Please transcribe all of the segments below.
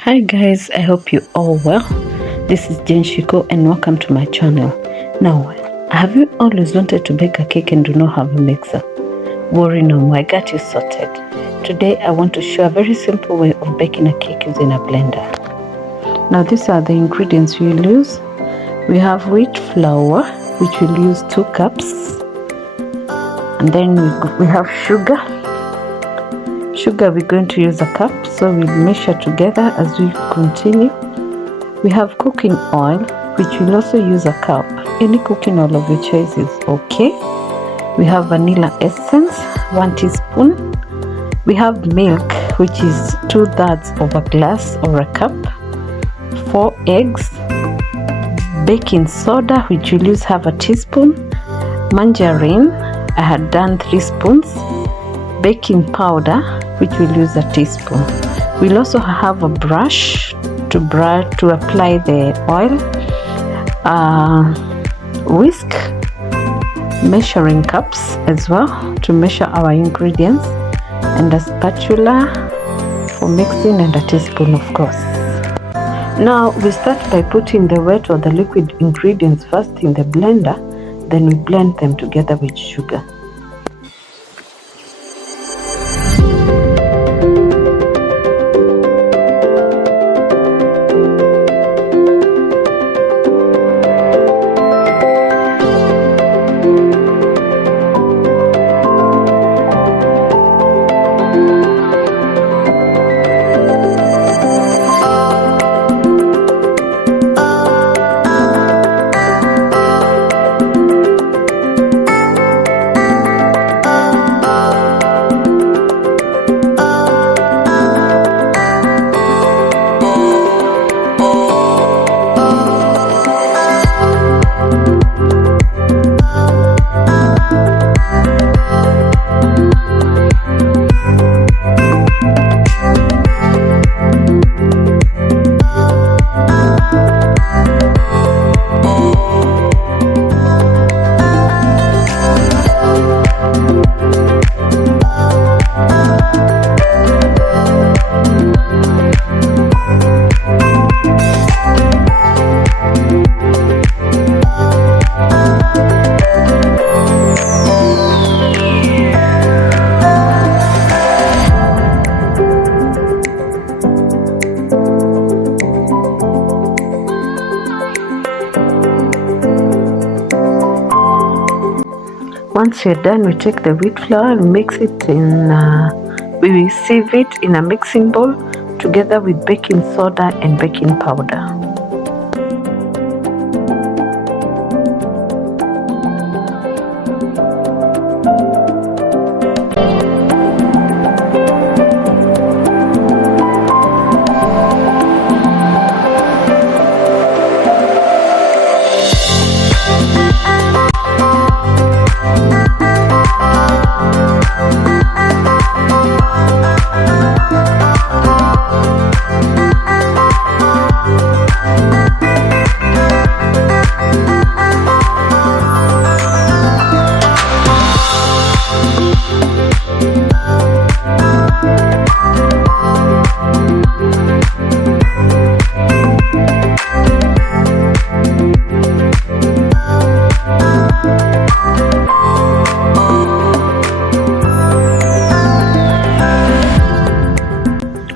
Hi guys, I hope you all well. This is Jen Shiko and welcome to my channel. Now, have you always wanted to bake a cake and do not have a mixer? Worry no more, I got you sorted. Today I want to show a very simple way of baking a cake using a blender. Now these are the ingredients we'll use. We have wheat flour, which we'll use 2 cups. And then we have sugar. Sugar we're going to use a cup, so we'll measure together as we continue. We have cooking oil, which we'll also use a cup. Any cooking oil of your choice is okay. We have vanilla essence, 1 teaspoon. We have milk, which is 2/3 of a glass or a cup. 4 eggs. Baking soda, which we'll use 1/2 teaspoon. Margarine, I had done 3 spoons. Baking powder, which we'll use 1 teaspoon. We'll also have a brush to apply the oil, whisk, measuring cups as well to measure our ingredients, and a spatula for mixing, and 1 teaspoon of course. Now we start by putting the wet or the liquid ingredients first in the blender, then we blend them together with sugar. Once you're done, we take the wheat flour and mix it in, we sieve it in a mixing bowl together with baking soda and baking powder.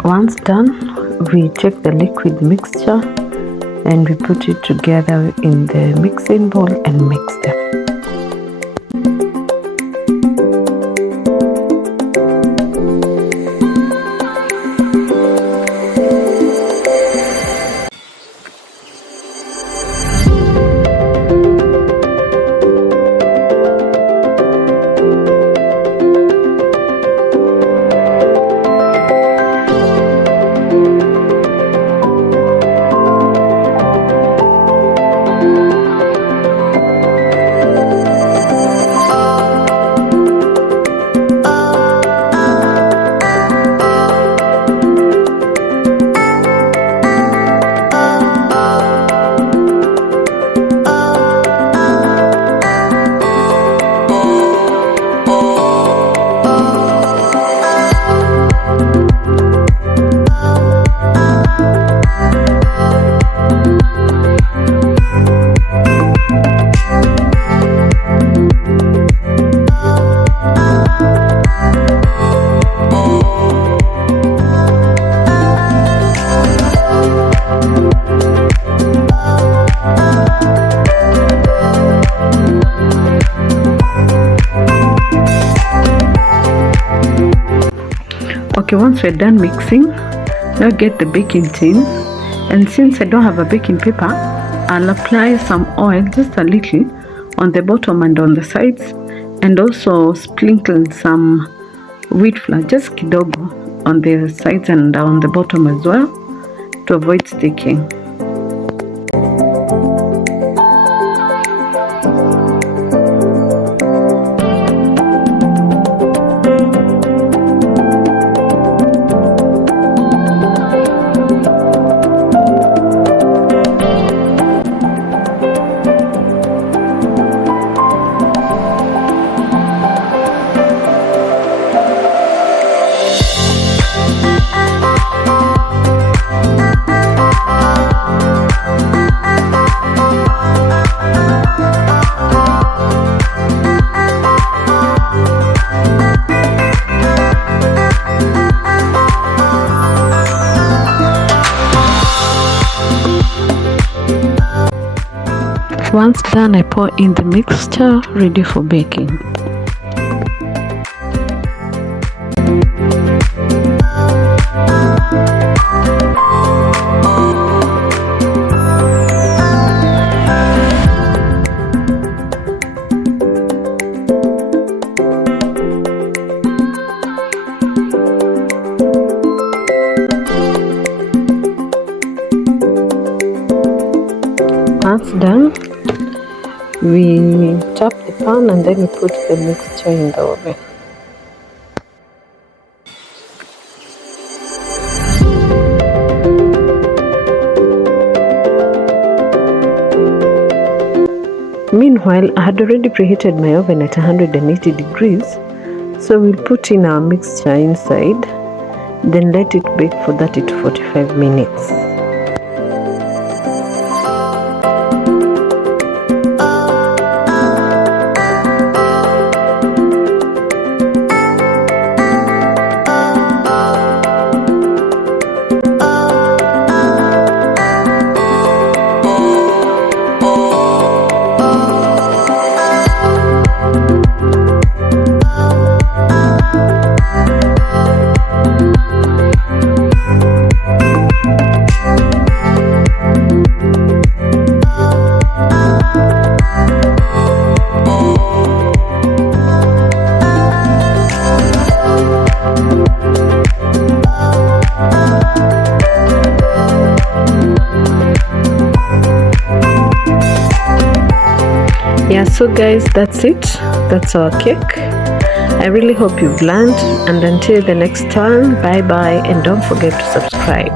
Once done, we take the liquid mixture and we put it together in the mixing bowl and mix them. Okay, once we're done mixing, now get the baking tin, and since I don't have a baking paper, I'll apply some oil, just a little, on the bottom and on the sides, and also sprinkle some wheat flour, just kidogo, on the sides and on the bottom as well, to avoid sticking. Once done, I pour in the mixture ready for baking. Once done, we tap the pan and then we put the mixture in the oven. Meanwhile, I had already preheated my oven at 180 degrees, so we'll put in our mixture inside, then let it bake for 30 to 45 minutes. Yeah, so guys, that's it. That's our cake. I really hope you've learned, and until the next time, bye bye, and don't forget to subscribe.